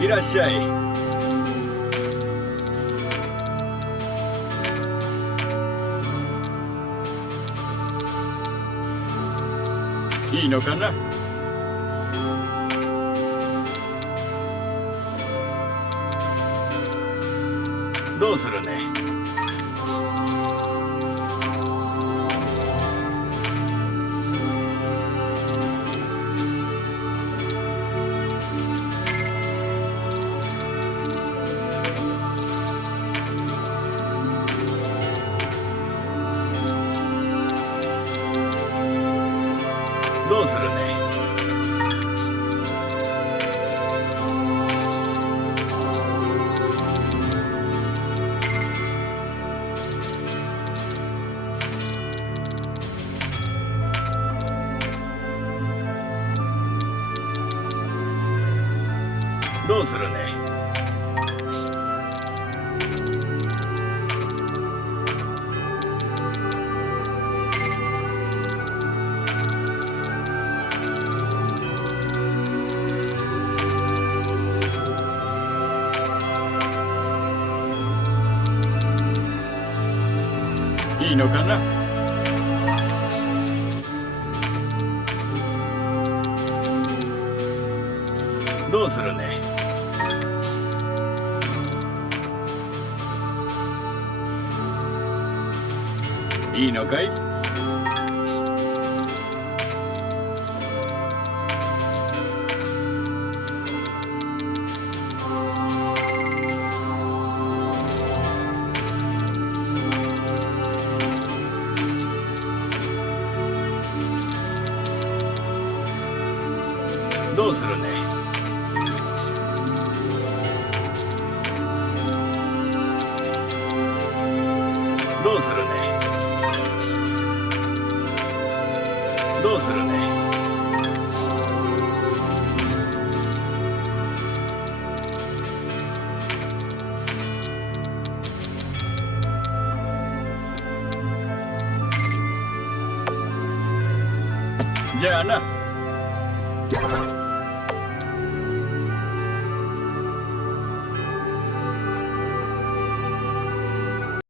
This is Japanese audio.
いらっしゃい。いいのかな？どうするね？どうするね？どうするね？いいのかな？どうするね？いいのかい？どうするね？どうするね？どうするね？じゃあな。